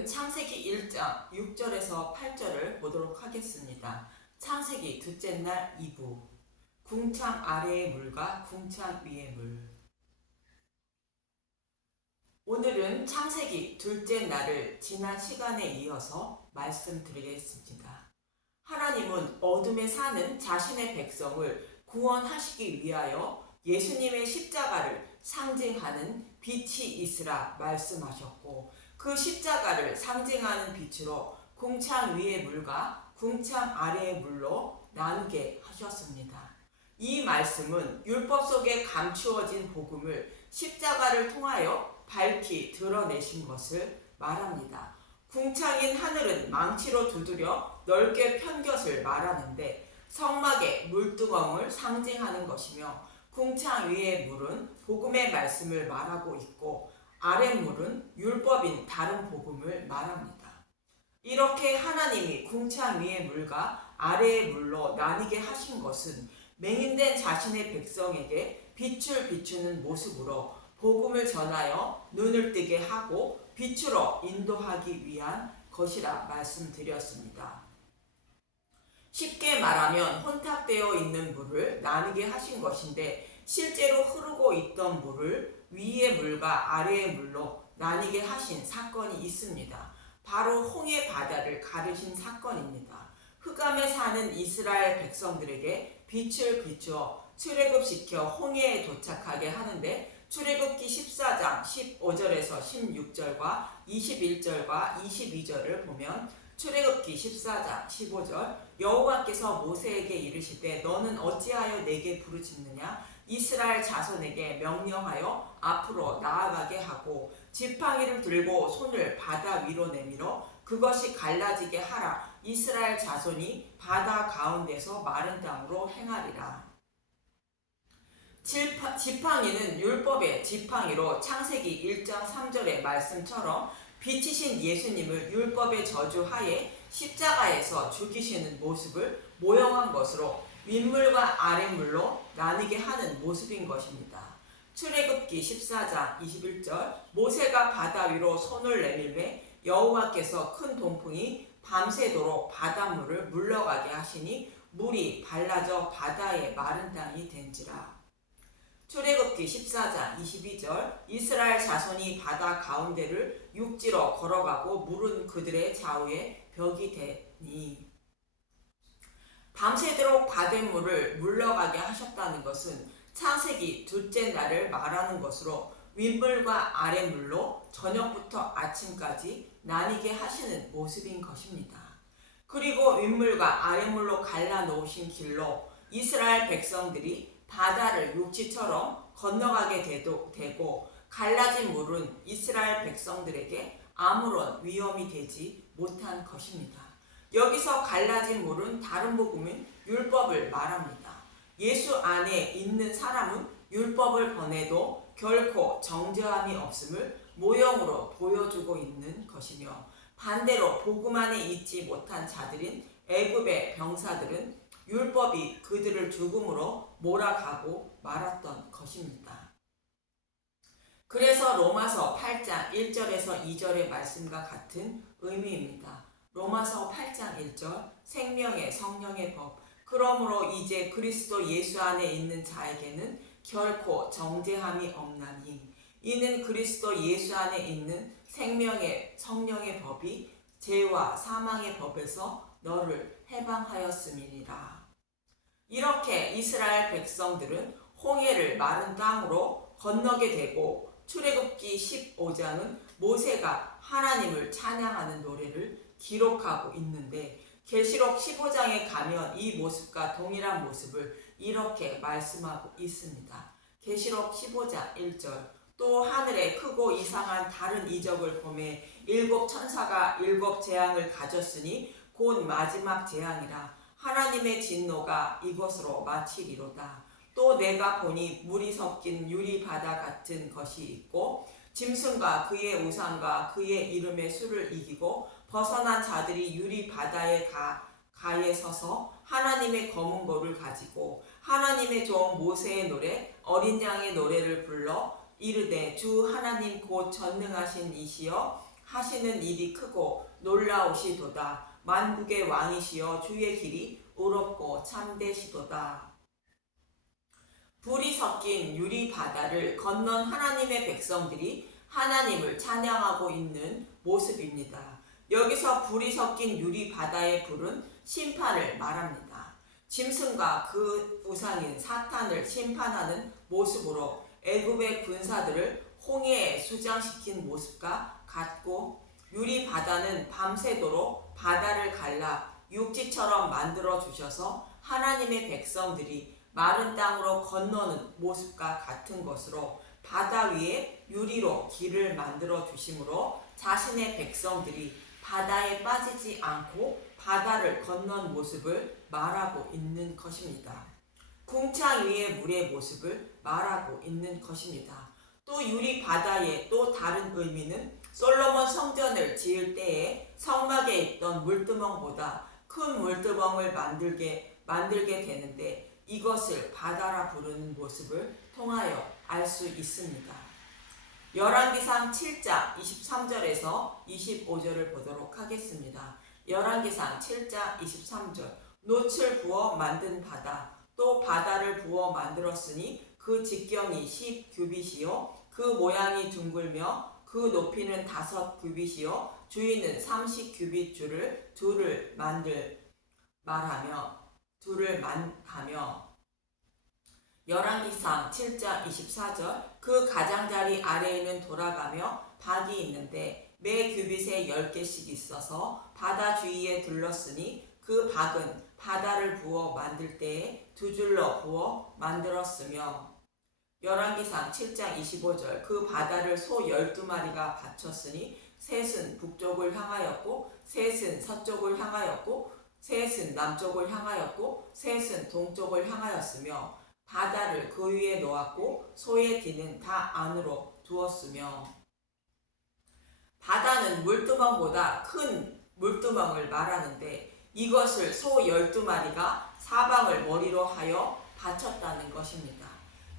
오늘은 창세기 1장 6절에서 8절을 보도록 하겠습니다. 창세기 둘째 날 2부 궁창 아래의 물과 궁창 위의 물. 오늘은 창세기 둘째 날을 지난 시간에 이어서 말씀드리겠습니다. 하나님은 어둠에 사는 자신의 백성을 구원하시기 위하여 예수님의 십자가를 상징하는 빛이 있으라 말씀하셨고, 그 십자가를 상징하는 빛으로 궁창 위의 물과 궁창 아래의 물로 나누게 하셨습니다. 이 말씀은 율법 속에 감추어진 복음을 십자가를 통하여 밝히 드러내신 것을 말합니다. 궁창인 하늘은 망치로 두드려 넓게 편 것을 말하는데, 성막의 물두멍을 상징하는 것이며, 궁창 위의 물은 복음의 말씀을 말하고 있고, 아랫물은 율법인 다른 복음을 말합니다. 이렇게 하나님이 궁창 위의 물과 아래의 물로 나뉘게 하신 것은 맹인된 자신의 백성에게 빛을 비추는 모습으로 복음을 전하여 눈을 뜨게 하고 빛으로 인도하기 위한 것이라 말씀드렸습니다. 쉽게 말하면 혼탁되어 있는 물을 나누게 하신 것인데, 실제로 흐르고 있던 물을 위의 물과 아래의 물로 나뉘게 하신 사건이 있습니다. 바로 홍해 바다를 가르신 사건입니다. 흑암에 사는 이스라엘 백성들에게 빛을 비추어 출애굽시켜 홍해에 도착하게 하는데, 출애굽기 14장 15절에서 16절과 21절과 22절을 보면, 출애굽기 14장 15절, 여호와께서 모세에게 이르시되 너는 어찌하여 내게 부르짖느냐? 이스라엘 자손에게 명령하여 앞으로 나아가게 하고 지팡이를 들고 손을 바다 위로 내밀어 그것이 갈라지게 하라. 이스라엘 자손이 바다 가운데서 마른 땅으로 행하리라. 지팡이는 율법의 지팡이로 창세기 1장 3절의 말씀처럼 빛이신 예수님을 율법의 저주하에 십자가에서 죽이시는 모습을 모형한 것으로 윗물과 아랫물로 나뉘게 하는 모습인 것입니다. 출애굽기 14장 21절, 모세가 바다 위로 손을 내밀매 여호와께서 큰 동풍이 밤새도록 바닷물을 물러가게 하시니 물이 발라져 바다의 마른 땅이 된지라. 출애굽기 14장 22절, 이스라엘 자손이 바다 가운데를 육지로 걸어가고 물은 그들의 좌우에 벽이 되니, 밤새도록 바닷물을 물러가게 하셨다는 것은 창세기 둘째 날을 말하는 것으로 윗물과 아랫물로 저녁부터 아침까지 나뉘게 하시는 모습인 것입니다. 그리고 윗물과 아랫물로 갈라놓으신 길로 이스라엘 백성들이 바다를 육지처럼 건너가게 되고, 갈라진 물은 이스라엘 백성들에게 아무런 위험이 되지 못한 것입니다. 여기서 갈라진 물은 다른 복음인 율법을 말합니다. 예수 안에 있는 사람은 율법을 번해도 결코 정죄함이 없음을 모형으로 보여주고 있는 것이며, 반대로 복음 안에 있지 못한 자들인 애굽의 병사들은 율법이 그들을 죽음으로 몰아가고 말았던 것입니다. 그래서 로마서 8장 1절에서 2절의 말씀과 같은 의미입니다. 로마서 8장 1절, 생명의 성령의 법, 그러므로 이제 그리스도 예수 안에 있는 자에게는 결코 정죄함이 없나니, 이는 그리스도 예수 안에 있는 생명의 성령의 법이 죄와 사망의 법에서 너를 해방하였음이니라. 이렇게 이스라엘 백성들은 홍해를 마른 땅으로 건너게 되고, 출애굽기 15장은 모세가 하나님을 찬양하는 노래를 기록하고 있는데, 계시록 15장에 가면 이 모습과 동일한 모습을 이렇게 말씀하고 있습니다. 계시록 15장 1절, 또 하늘에 크고 이상한 다른 이적을 보매 일곱 천사가 일곱 재앙을 가졌으니 곧 마지막 재앙이라. 하나님의 진노가 이것으로 마치리로다. 또 내가 보니 물이 섞인 유리 바다 같은 것이 있고, 짐승과 그의 우상과 그의 이름의 수를 이기고 벗어난 자들이 유리 바다의 가에 서서 하나님의 검은 돌을 가지고 하나님의 종 모세의 노래 어린 양의 노래를 불러 이르되 주 하나님 곧 전능하신 이시여 하시는 일이 크고 놀라우시도다. 만국의 왕이시여 주의 길이 의롭고 참되시도다. 불이 섞인 유리 바다를 건넌 하나님의 백성들이 하나님을 찬양하고 있는 모습입니다. 여기서 불이 섞인 유리 바다의 불은 심판을 말합니다. 짐승과 그 우상인 사탄을 심판하는 모습으로 애굽의 군사들을 홍해에 수장시킨 모습과 같고, 유리 바다는 밤새도록 바다를 갈라 육지처럼 만들어 주셔서 하나님의 백성들이 마른 땅으로 건너는 모습과 같은 것으로 바다 위에 유리로 길을 만들어 주심으로 자신의 백성들이 바다에 빠지지 않고 바다를 건넌 모습을 말하고 있는 것입니다. 궁창 위의 물의 모습을 말하고 있는 것입니다. 또 유리 바다의 또 다른 의미는 솔로몬 성전을 지을 때에 성막에 있던 물두멍보다 큰 물두멍을 만들게 되는데, 이것을 바다라 부르는 모습을 통하여 알 수 있습니다. 열왕기상 7장 23절에서 25절을 보도록 하겠습니다. 열왕기상 7장 23절. 놋을 부어 만든 바다, 또 바다를 부어 만들었으니 그 직경이 10규빗이요 그 모양이 둥글며 그 높이는 5규빗이요 주위는 30규빗 줄을 둘을 만하며 열왕기상 7장 24절. 그 가장자리 아래에는 돌아가며 박이 있는데 매 규빗에 10개씩 있어서 바다 주위에 둘렀으니 그 박은 바다를 부어 만들 때에 2줄로 부어 만들었으며, 열왕기상 7장 25절. 그 바다를 소 12마리가 바쳤으니 셋은 북쪽을 향하였고 셋은 서쪽을 향하였고 셋은 남쪽을 향하였고 셋은 동쪽을 향하였으며, 바다를 그 위에 놓았고 소의 뒤는 다 안으로 두었으며. 바다는 물두멍보다 큰 물두멍을 말하는데, 이것을 소 12마리가 사방을 머리로 하여 바쳤다는 것입니다.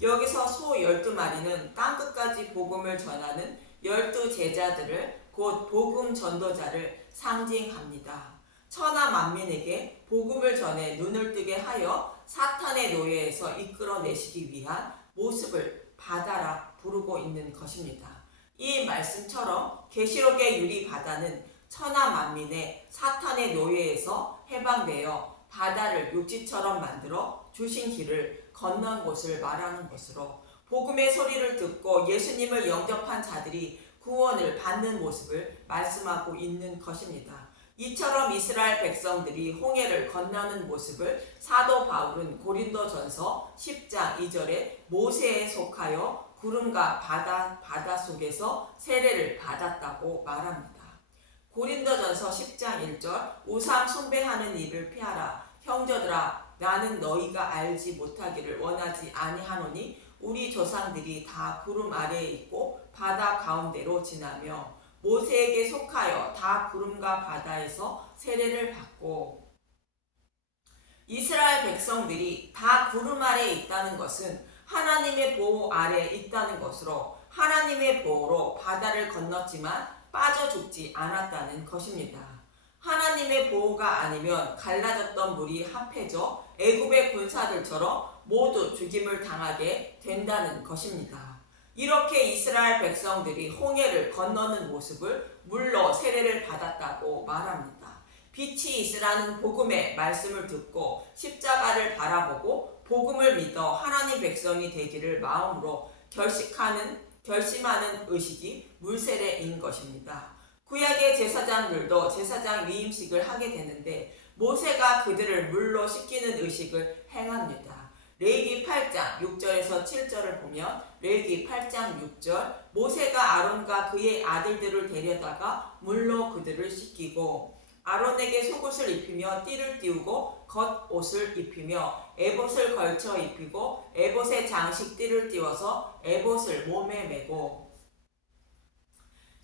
여기서 소 12마리는 땅끝까지 복음을 전하는 12제자들을, 곧 복음 전도자를 상징합니다. 천하 만민에게 복음을 전해 눈을 뜨게 하여 사탄의 노예에서 이끌어내시기 위한 모습을 바다라 부르고 있는 것입니다. 이 말씀처럼 계시록의 유리 바다는 천하 만민의 사탄의 노예에서 해방되어 바다를 육지처럼 만들어 주신 길을 건넌 곳을 말하는 것으로, 복음의 소리를 듣고 예수님을 영접한 자들이 구원을 받는 모습을 말씀하고 있는 것입니다. 이처럼 이스라엘 백성들이 홍해를 건너는 모습을 사도 바울은 고린도전서 10장 2절에 모세에 속하여 구름과 바다 속에서 세례를 받았다고 말합니다. 고린도전서 10장 1절. 우상 숭배하는 일을 피하라. 형제들아, 나는 너희가 알지 못하기를 원하지 아니하노니 우리 조상들이 다 구름 아래에 있고 바다 가운데로 지나며 모세에게 속하여 다 구름과 바다에서 세례를 받고. 이스라엘 백성들이 다 구름 아래에 있다는 것은 하나님의 보호 아래에 있다는 것으로, 하나님의 보호로 바다를 건넜지만 빠져 죽지 않았다는 것입니다. 하나님의 보호가 아니면 갈라졌던 물이 합해져 애굽의 군사들처럼 모두 죽임을 당하게 된다는 것입니다. 이렇게 이스라엘 백성들이 홍해를 건너는 모습을 물로 세례를 받았다고 말합니다. 빛이 있으라는 복음의 말씀을 듣고 십자가를 바라보고 복음을 믿어 하나님 백성이 되기를 마음으로 결심하는 의식이 물세례인 것입니다. 구약의 제사장들도 제사장 위임식을 하게 되는데 모세가 그들을 물로 씻기는 의식을 행합니다. 레위기 8장 6절에서 7절을 보면, 레위기 8장 6절. 모세가 아론과 그의 아들들을 데려다가 물로 그들을 씻기고 아론에게 속옷을 입히며 띠를 띠우고 겉옷을 입히며 에봇을 걸쳐 입히고 에봇에 장식 띠를 띠워서 에봇을 몸에 메고.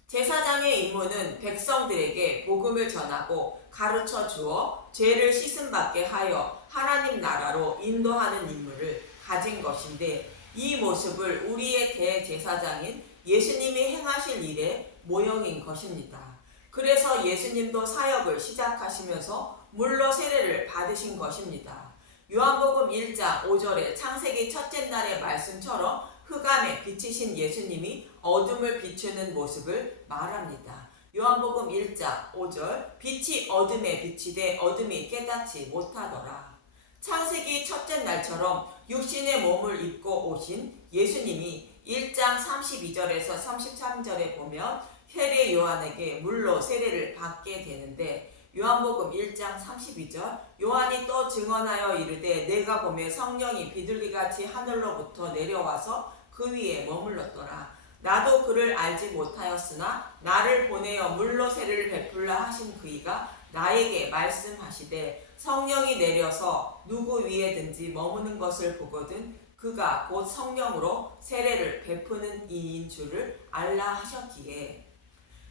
제사장의 임무는 백성들에게 복음을 전하고 가르쳐 주어 죄를 씻음받게 하여 하나님 나라로 인도하는 임무를 가진 것인데, 이 모습을 우리의 대제사장인 예수님이 행하실 일의 모형인 것입니다. 그래서 예수님도 사역을 시작하시면서 물로 세례를 받으신 것입니다. 요한복음 1장 5절에 창세기 첫째 날의 말씀처럼 흑암에 비치신 예수님이 어둠을 비추는 모습을 말합니다. 요한복음 1장 5절 빛이 어둠에 비치되 어둠이 깨닫지 못하더라. 창세기 첫째 날처럼 육신의 몸을 입고 오신 예수님이 1장 32절에서 33절에 보면 세례 요한에게 물로 세례를 받게 되는데 요한복음 1장 32절 요한이 또 증언하여 이르되 내가 보매 성령이 비둘기같이 하늘로부터 내려와서 그 위에 머물렀더라. 나도 그를 알지 못하였으나 나를 보내어 물로 세례를 베풀라 하신 그이가 나에게 말씀하시되 성령이 내려서 누구 위에든지 머무는 것을 보거든 그가 곧 성령으로 세례를 베푸는 이인 줄을 알라 하셨기에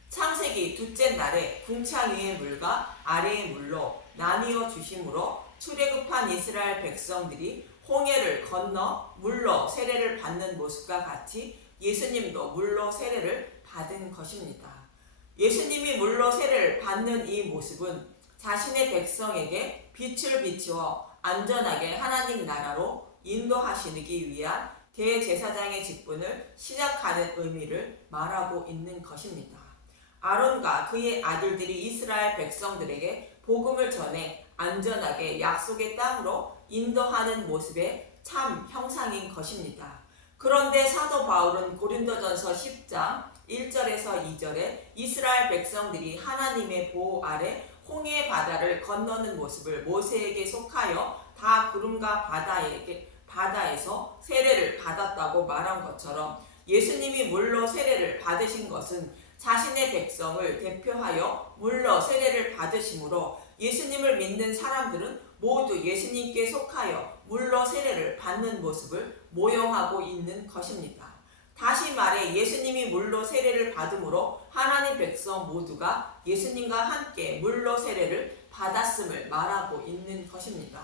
창세기 둘째 날에 궁창 위의 물과 아래의 물로 나뉘어 주심으로 출애굽한 이스라엘 백성들이 홍해를 건너 물로 세례를 받는 모습과 같이 예수님도 물로 세례를 받은 것입니다. 예수님이 물로 세례를 받는 이 모습은 자신의 백성에게 빛을 비추어 안전하게 하나님 나라로 인도하시기 위한 대제사장의 직분을 시작하는 의미를 말하고 있는 것입니다. 아론과 그의 아들들이 이스라엘 백성들에게 복음을 전해 안전하게 약속의 땅으로 인도하는 모습의 참 형상인 것입니다. 그런데 사도 바울은 고린도전서 10장 1절에서 2절에 이스라엘 백성들이 하나님의 보호 아래 홍해 바다를 건너는 모습을 모세에게 속하여 다 구름과 바다에서 세례를 받았다고 말한 것처럼 예수님이 물로 세례를 받으신 것은 자신의 백성을 대표하여 물로 세례를 받으심으로 예수님을 믿는 사람들은 모두 예수님께 속하여 물로 세례를 받는 모습을 모형하고 있는 것입니다. 다시 말해 예수님이 물로 세례를 받음으로 하나님 백성 모두가 예수님과 함께 물로 세례를 받았음을 말하고 있는 것입니다.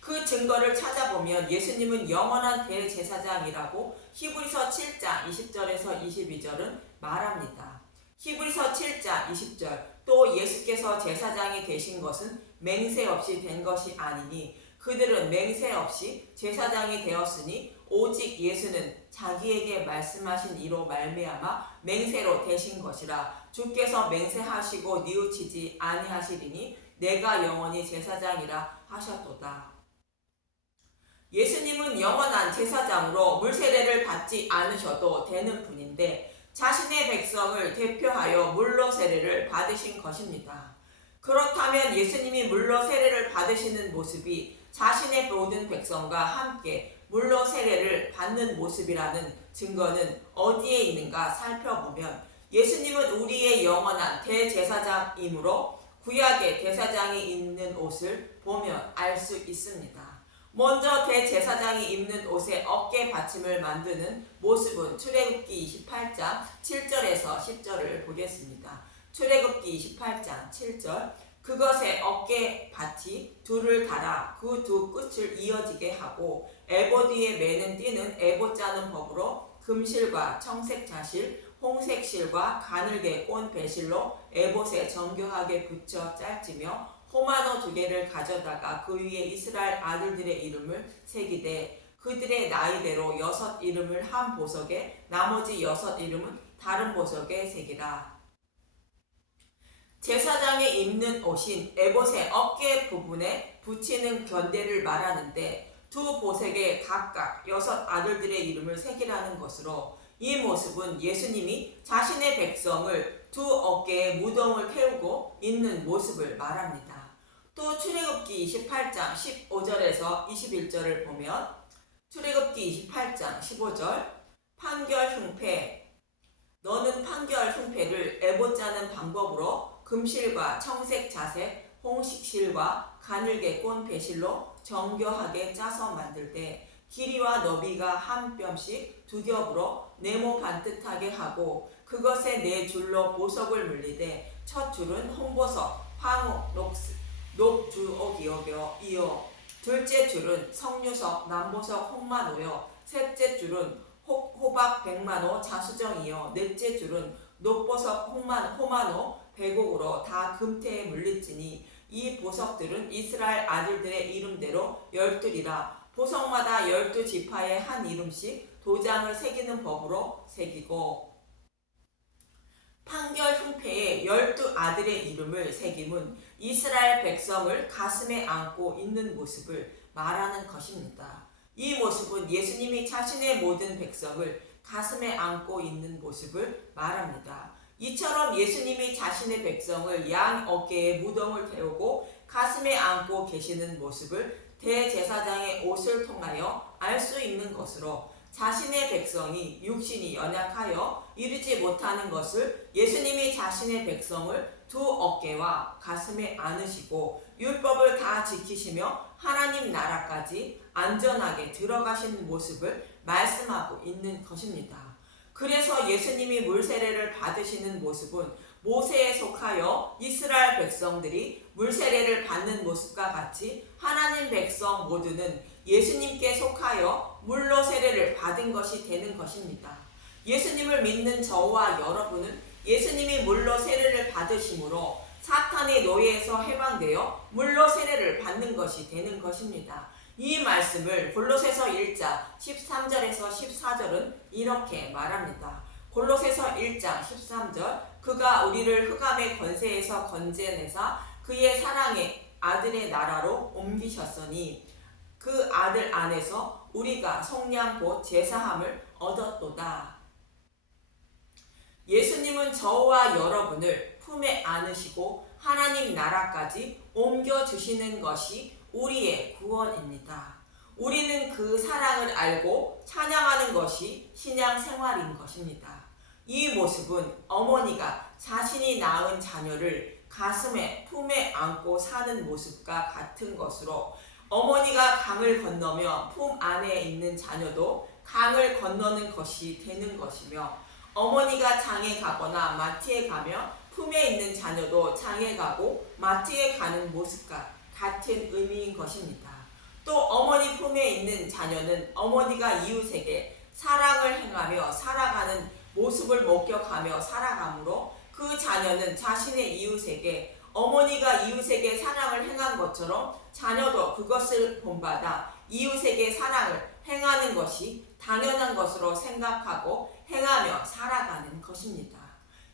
그 증거를 찾아보면 예수님은 영원한 대제사장이라고 히브리서 7장 20절에서 22절은 말합니다. 히브리서 7장 20절 또 예수께서 제사장이 되신 것은 맹세 없이 된 것이 아니니 그들은 맹세 없이 제사장이 되었으니 오직 예수는 자기에게 말씀하신 이로 말미암아 맹세로 되신 것이라. 주께서 맹세하시고 뉘우치지 아니하시리니 내가 영원히 제사장이라 하셨도다. 예수님은 영원한 제사장으로 물세례를 받지 않으셔도 되는 분인데 자신의 백성을 대표하여 물로 세례를 받으신 것입니다. 그렇다면 예수님이 물로 세례를 받으시는 모습이 자신의 모든 백성과 함께 물로 세례를 받는 모습이라는 증거는 어디에 있는가 살펴보면 예수님은 우리의 영원한 대제사장이므로 구약의 대사장이 입는 옷을 보면 알 수 있습니다. 먼저 대제사장이 입는 옷의 어깨 받침을 만드는 모습은 출애굽기 28장 7절에서 10절을 보겠습니다. 출애굽기 28장 7절 그것에 어깨 받치 둘을 달아 그 두 끝을 이어지게 하고 에봇 위에 매는 띠는 에봇 짜는 법으로 금실과 청색 자실, 홍색 실과 가늘게 꼰 배실로 에봇에 정교하게 붙여 짤지며 호마노 2개를 가져다가 그 위에 이스라엘 아들들의 이름을 새기되 그들의 나이대로 6 이름을 한 보석에 나머지 6 이름은 다른 보석에 새기라. 제사장이 입는 옷인 에봇의 어깨 부분에 붙이는 견대를 말하는데 두 보석에 각각 6 아들들의 이름을 새기라는 것으로 이 모습은 예수님이 자신의 백성을 두 어깨에 무덤을 태우고 있는 모습을 말합니다. 또 출애굽기 28장 15절에서 21절을 보면 출애굽기 28장 15절 판결 흉패 너는 판결 흉패를 에봇 짜는 방법으로 금실과 청색 자색 홍식실과 가늘게 꼰 배실로 정교하게 짜서 만들 때 길이와 너비가 한 뼘씩 2겹으로 네모 반듯하게 하고 그것에 4줄로 보석을 물리되 첫 줄은 홍보석 황옥 녹주옥이어 둘째 줄은 석류석 남보석 홍마노여 셋째 줄은 호박 백만호 자수정이요 넷째 줄은 녹보석 호만호 백옥으로 다 금태에 물릴지니 이 보석들은 이스라엘 아들들의 이름대로 12이라 보석마다 12지파의 한 이름씩 도장을 새기는 법으로 새기고 판결 흉패에 12아들의 이름을 새김은 이스라엘 백성을 가슴에 안고 있는 모습을 말하는 것입니다. 이 모습은 예수님이 자신의 모든 백성을 가슴에 안고 있는 모습을 말합니다. 이처럼 예수님이 자신의 백성을 양 어깨에 무덤을 태우고 가슴에 안고 계시는 모습을 대제사장의 옷을 통하여 알 수 있는 것으로 자신의 백성이 육신이 연약하여 이르지 못하는 것을 예수님이 자신의 백성을 두 어깨와 가슴에 안으시고 율법을 다 지키시며 하나님 나라까지 안전하게 들어가시는 모습을 말씀하고 있는 것입니다. 그래서 예수님이 물세례를 받으시는 모습은 모세에 속하여 이스라엘 백성들이 물세례를 받는 모습과 같이 하나님 백성 모두는 예수님께 속하여 물로 세례를 받은 것이 되는 것입니다. 예수님을 믿는 저와 여러분은 예수님이 물로 세례를 받으심으로 사탄의 노예에서 해방되어 물로 세례를 받는 것이 되는 것입니다. 이 말씀을 골로새서 1장 13절에서 14절은 이렇게 말합니다. 골로새서 1장 13절 그가 우리를 흑암의 권세에서 건져내사 그의 사랑의 아들의 나라로 옮기셨으니 그 아들 안에서 우리가 속량 곧 제사함을 얻었도다. 예수님은 저와 여러분을 품에 안으시고 하나님 나라까지 옮겨주시는 것이 우리의 구원입니다. 우리는 그 사랑을 알고 찬양하는 것이 신앙생활인 것입니다. 이 모습은 어머니가 자신이 낳은 자녀를 가슴에 품에 안고 사는 모습과 같은 것으로 어머니가 강을 건너며 품 안에 있는 자녀도 강을 건너는 것이 되는 것이며 어머니가 장에 가거나 마트에 가며 품에 있는 자녀도 장에 가고 마트에 가는 모습과 같은 의미인 것입니다. 또 어머니 품에 있는 자녀는 어머니가 이웃에게 사랑을 행하며 살아가는 모습을 목격하며 살아가므로 그 자녀는 자신의 이웃에게 어머니가 이웃에게 사랑을 행한 것처럼 자녀도 그것을 본받아 이웃에게 사랑을 행하는 것이 당연한 것으로 생각하고 행하며 살아가는 것입니다.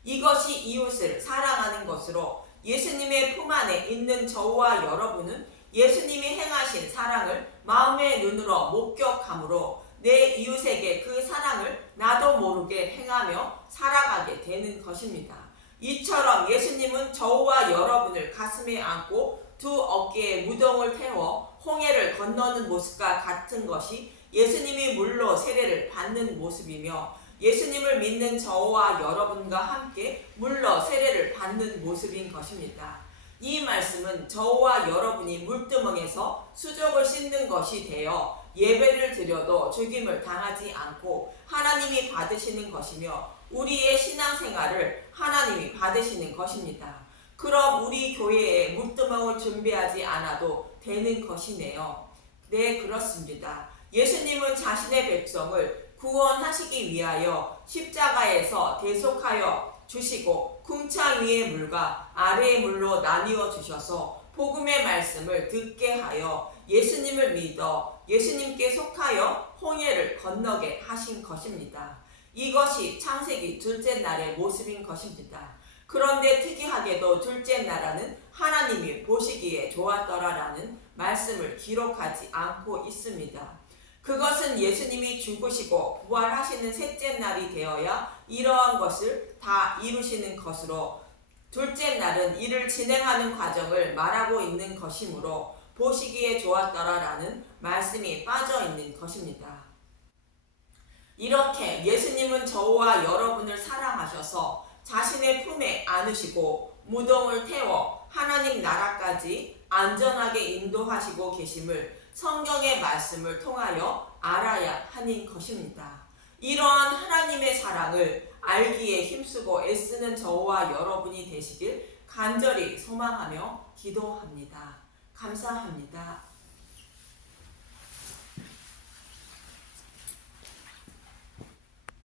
이것이 이웃을 사랑하는 것으로 예수님의 품 안에 있는 저와 여러분은 예수님이 행하신 사랑을 마음의 눈으로 목격함으로 내 이웃에게 그 사랑을 나도 모르게 행하며 살아가게 되는 것입니다. 이처럼 예수님은 저와 여러분을 가슴에 안고 두 어깨에 무덤을 태워 홍해를 건너는 모습과 같은 것이 예수님이 물로 세례를 받는 모습이며 예수님을 믿는 저와 여러분과 함께 물로 세례를 받는 모습인 것입니다. 이 말씀은 저와 여러분이 물두멍에서 수족을 씻는 것이 되어 예배를 드려도 죽임을 당하지 않고 하나님이 받으시는 것이며 우리의 신앙생활을 하나님이 받으시는 것입니다. 그럼 우리 교회에 물두멍을 준비하지 않아도 되는 것이네요. 네, 그렇습니다. 예수님은 자신의 백성을 구원하시기 위하여 십자가에서 대속하여 주시고 궁창 위의 물과 아래의 물로 나뉘어 주셔서 복음의 말씀을 듣게 하여 예수님을 믿어 예수님께 속하여 홍해를 건너게 하신 것입니다. 이것이 창세기 둘째 날의 모습인 것입니다. 그런데 특이하게도 둘째 나라는 하나님이 보시기에 좋았더라라는 말씀을 기록하지 않고 있습니다. 그것은 예수님이 죽으시고 부활하시는 셋째 날이 되어야 이러한 것을 다 이루시는 것으로 둘째 날은 이를 진행하는 과정을 말하고 있는 것이므로 보시기에 좋았더라라는 말씀이 빠져 있는 것입니다. 이렇게 예수님은 저와 여러분을 사랑하셔서 자신의 품에 안으시고 무덤을 태워 하나님 나라까지 안전하게 인도하시고 계심을 성경의 말씀을 통하여 알아야 하는 것입니다. 이러한 하나님의 사랑을 알기에 힘쓰고 애쓰는 저와 여러분이 되시길 간절히 소망하며 기도합니다. 감사합니다.